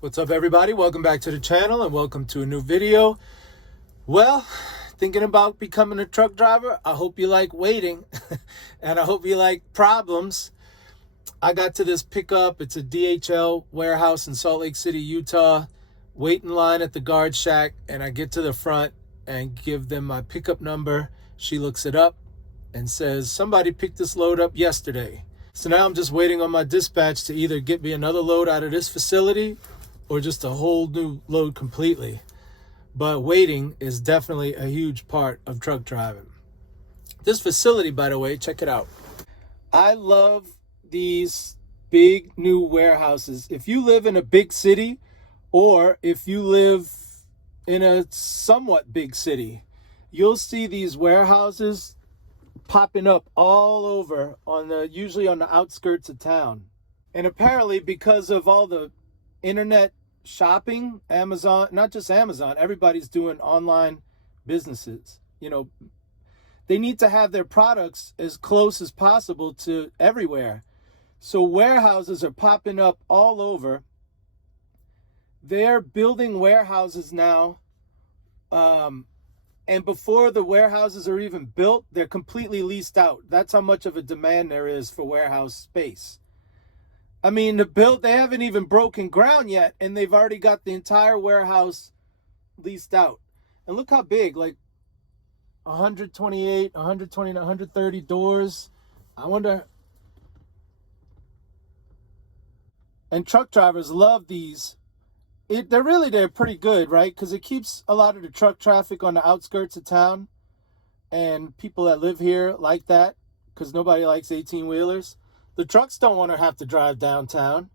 What's up, everybody? Welcome back to the channel and welcome to a new video. Well, thinking about becoming a truck driver? I hope you like waiting and I hope you like problems. I got to this pickup. It's a DHL warehouse in Salt Lake City, Utah. Wait in line at the guard shack, and I get to the front and give them my pickup number. She looks it up and says, somebody picked this load up yesterday. So now I'm just waiting on my dispatch to either get me another load out of this facility or just a whole new load completely. But waiting is definitely a huge part of truck driving. This facility, by the way, check it out. I love these big new warehouses. If you live in a big city, or if you live in a somewhat big city, you'll see these warehouses popping up all over usually on the outskirts of town. And apparently because of all the internet shopping, Amazon, not just Amazon, everybody's doing online businesses. They need to have their products as close as possible to everywhere. So warehouses are popping up all over. They're building warehouses now. And before the warehouses are even built, they're completely leased out. That's how much of a demand there is for warehouse space. I mean, they haven't even broken ground yet, and they've already got the entire warehouse leased out. And look how big, like 128, 120, 130 doors. I wonder. And truck drivers love these. They're pretty good, right? Because it keeps a lot of the truck traffic on the outskirts of town. And people that live here like that, because nobody likes 18-wheelers. The trucks don't want to have to drive downtown.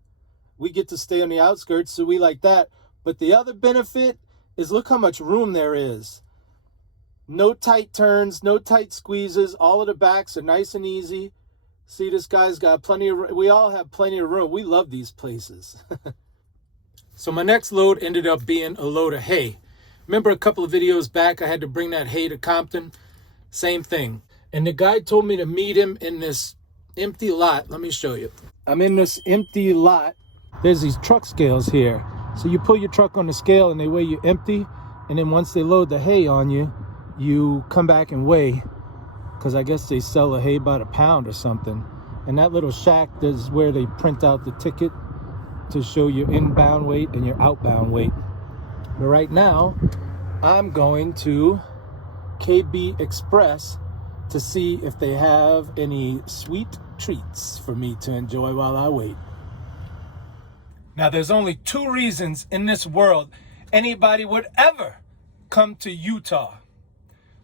We get to stay on the outskirts, so we like that. But the other benefit is look how much room there is. No tight turns, no tight squeezes. All of the backs are nice and easy. See, this guy's got we all have plenty of room. We love these places. So my next load ended up being a load of hay. Remember a couple of videos back, I had to bring that hay to Compton? Same thing. And the guy told me to meet him in this empty lot. Let me show you. I'm in this empty lot. There's these truck scales here. So you pull your truck on the scale and they weigh you empty. And then once they load the hay on you, you come back and weigh. Because I guess they sell the hay by the pound or something. And that little shack is where they print out the ticket to show your inbound weight and your outbound weight. But right now, I'm going to KB Express to see if they have any sweet treats for me to enjoy while I wait. Now, there's only two reasons in this world anybody would ever come to Utah.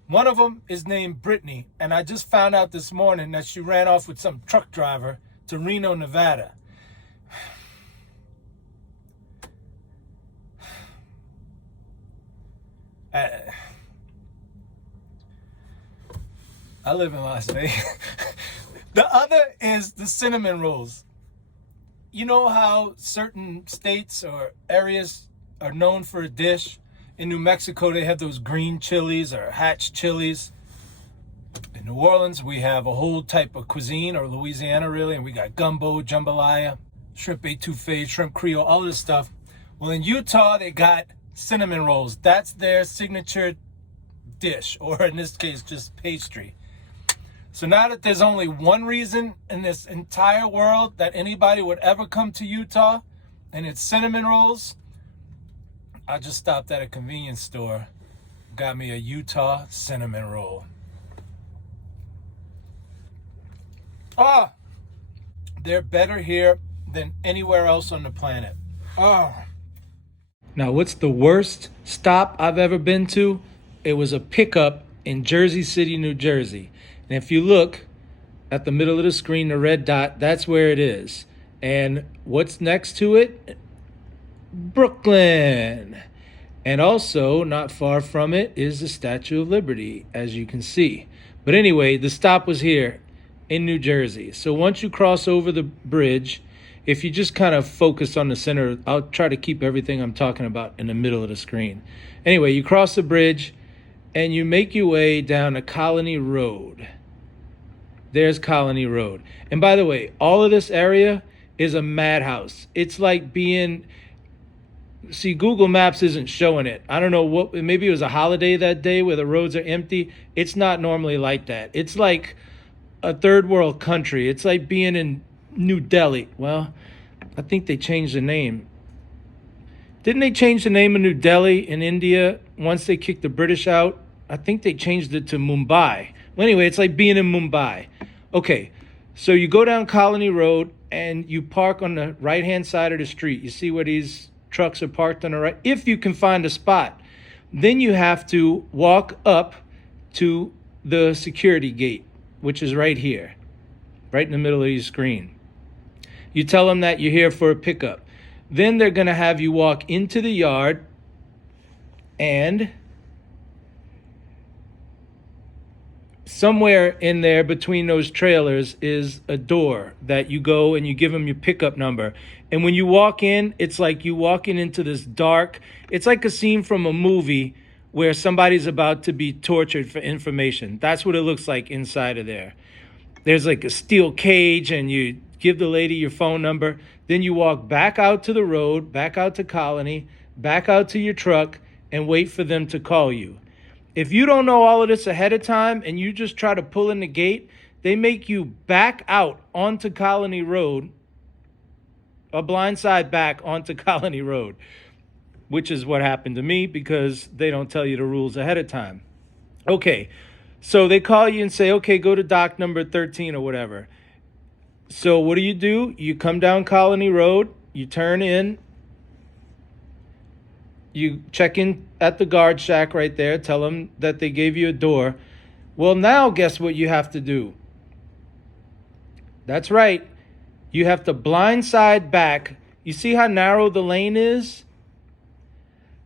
One of them is named Brittany, and I just found out this morning that she ran off with some truck driver to Reno, Nevada. I live in Las Vegas. The other is the cinnamon rolls. You know how certain states or areas are known for a dish? In New Mexico, they have those green chilies or hatch chilies. In New Orleans, we have a whole type of cuisine, or Louisiana really, and we got gumbo, jambalaya, shrimp etouffee, shrimp creole, all this stuff. Well, in Utah, they got cinnamon rolls. That's their signature dish, or in this case, just pastry. So now that there's only one reason in this entire world that anybody would ever come to Utah, and it's cinnamon rolls, I just stopped at a convenience store, got me a Utah cinnamon roll. They're better here than anywhere else on the planet. Now, what's the worst stop I've ever been to? It was a pickup in Jersey City, New Jersey. And if you look at the middle of the screen, the red dot, that's where it is. And what's next to it? Brooklyn. And also, not far from it is the Statue of Liberty, as you can see. But anyway, the stop was here in New Jersey. So once you cross over the bridge, if you just kind of focus on the center, I'll try to keep everything I'm talking about in the middle of the screen. Anyway, you cross the bridge and you make your way down to Colony Road. There's Colony Road. And by the way, all of this area is a madhouse. It's like being see, Google Maps isn't showing it. I don't know what, maybe it was a holiday that day where the roads are empty. It's not normally like that. It's like a third world country. It's like being in New Delhi. Well, I think they changed the name. Didn't they change the name of New Delhi in India once they kicked the British out? I think they changed it to Mumbai. Well, anyway, it's like being in Mumbai. Okay, so you go down Colony Road and you park on the right-hand side of the street. You see where these trucks are parked on the right? If you can find a spot. Then you have to walk up to the security gate, which is right here, right in the middle of your screen. You tell them that you're here for a pickup. Then they're going to have you walk into the yard, and somewhere in there between those trailers is a door that you go and you give them your pickup number. And when you walk in, it's like you walking into this dark, it's like a scene from a movie where somebody's about to be tortured for information. That's what it looks like inside of there. There's like a steel cage, and you give the lady your phone number. Then you walk back out to the road, back out to Colony, back out to your truck, and wait for them to call you. If you don't know all of this ahead of time and you just try to pull in the gate, they make you back out onto Colony Road, a blindside back onto Colony Road, which is what happened to me because they don't tell you the rules ahead of time. Okay, so they call you and say, okay, go to dock number 13 or whatever. So what do? You come down Colony Road, you turn in, you check in at the guard shack right there, tell them that they gave you a door. Well, now guess what you have to do? That's right. You have to blindside back. You see how narrow the lane is?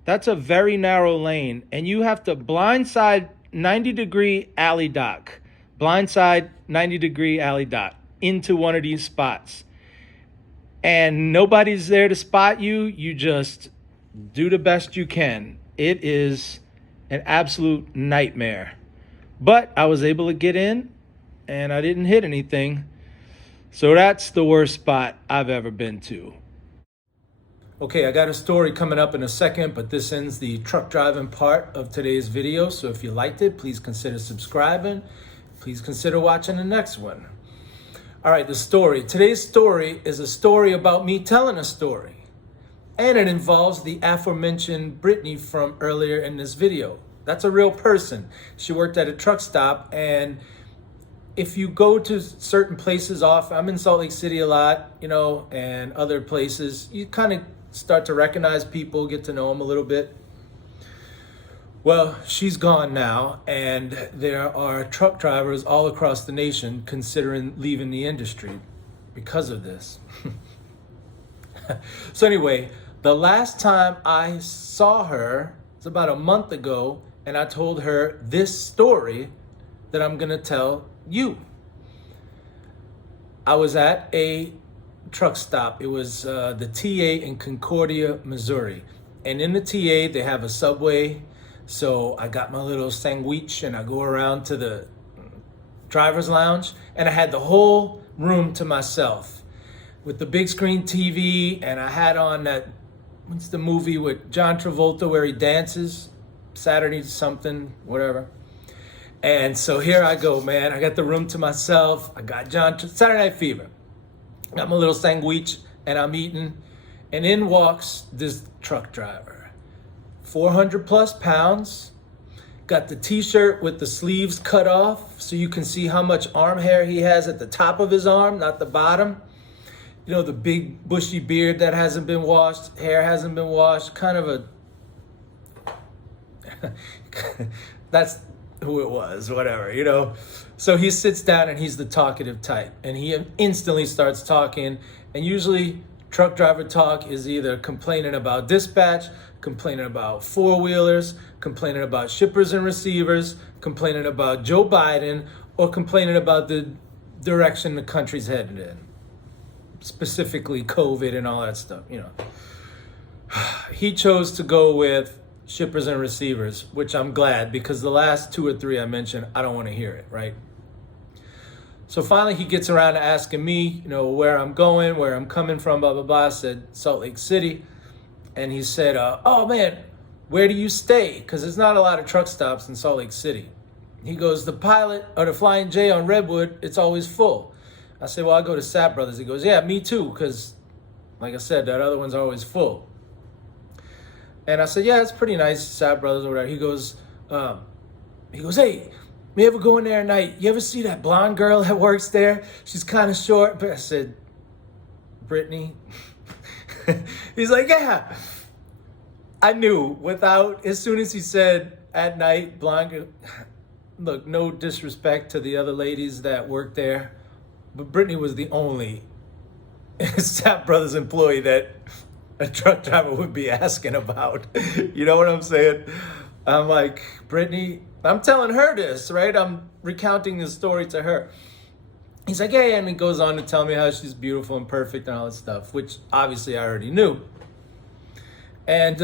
That's a very narrow lane. And you have to blindside 90-degree alley dock. Blindside 90-degree alley dock into one of these spots. And nobody's there to spot you. You just do the best you can. It is an absolute nightmare. But I was able to get in, and I didn't hit anything. So that's the worst spot I've ever been to. Okay, I got a story coming up in a second, but this ends the truck driving part of today's video. So if you liked it, please consider subscribing. Please consider watching the next one. All right, the story. Today's story is a story about me telling a story. And it involves the aforementioned Brittany from earlier in this video. That's a real person. She worked at a truck stop, and if you go to certain places I'm in Salt Lake City a lot, and other places, you kind of start to recognize people, get to know them a little bit. Well, she's gone now, and there are truck drivers all across the nation considering leaving the industry because of this. So anyway, the last time I saw her, it's about a month ago, and I told her this story that I'm gonna tell you. I was at a truck stop. It was the TA in Concordia, Missouri. And in the TA, they have a Subway. So I got my little sandwich and I go around to the driver's lounge, and I had the whole room to myself with the big screen TV, and I had on that, what's the movie with John Travolta where he dances? Saturday something, whatever. And so here I go, man. I got the room to myself. I got Saturday Night Fever. Got my little sandwich, and I'm eating. And in walks this truck driver. 400 plus pounds. Got the t-shirt with the sleeves cut off so you can see how much arm hair he has at the top of his arm, not the bottom. The big bushy beard that hasn't been washed, hair hasn't been washed, kind of a... That's who it was, whatever. So he sits down, and he's the talkative type, and he instantly starts talking. And usually truck driver talk is either complaining about dispatch, complaining about four-wheelers, complaining about shippers and receivers, complaining about Joe Biden, or complaining about the direction the country's headed in, specifically COVID and all that stuff. He chose to go with shippers and receivers, which I'm glad, because the last two or three I mentioned, I don't want to hear it, right? So finally he gets around to asking me, where I'm going, where I'm coming from, blah, blah, blah. I said, Salt Lake City. and he said, "Oh man, where do you stay? Because there's not a lot of truck stops in Salt Lake City." He goes, "The Pilot or the Flying J on Redwood, it's always full." I said, "Well, I go to Sap Brothers." He goes, "Yeah, me too, because like I said, that other one's always full." And I said, "Yeah, it's pretty nice, Sap Brothers or whatever." He goes, "Hey, we ever go in there at night? You ever see that blonde girl that works there? She's kind of short." But I said, "Brittany?" He's like, "Yeah." I knew as soon as he said at night, blonde girl. Look, no disrespect to the other ladies that work there, but Brittany was the only Sap Brothers employee that a truck driver would be asking about. You know what I'm saying? I'm like, "Brittany," I'm telling her this, right? I'm recounting the story to her. He's like, "Yeah," and he goes on to tell me how she's beautiful and perfect and all that stuff, which obviously I already knew. And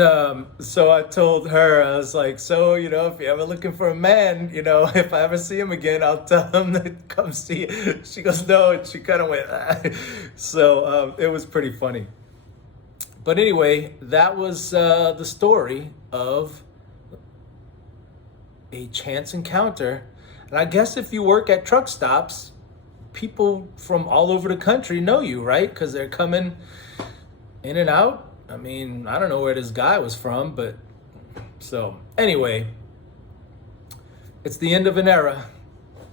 so I told her, I was like, "So, if you're ever looking for a man, if I ever see him again, I'll tell him to come see you." She goes, "No," and she kind of went, "Ah." So it was pretty funny. But anyway, that was the story of a chance encounter. And I guess if you work at truck stops, people from all over the country know you, right? Because they're coming in and out. I mean, I don't know where this guy was from, but so anyway, it's the end of an era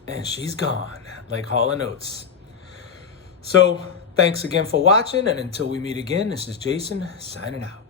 and she's gone, like Hall & Oates. So thanks again for watching, and until we meet again, this is Jason signing out.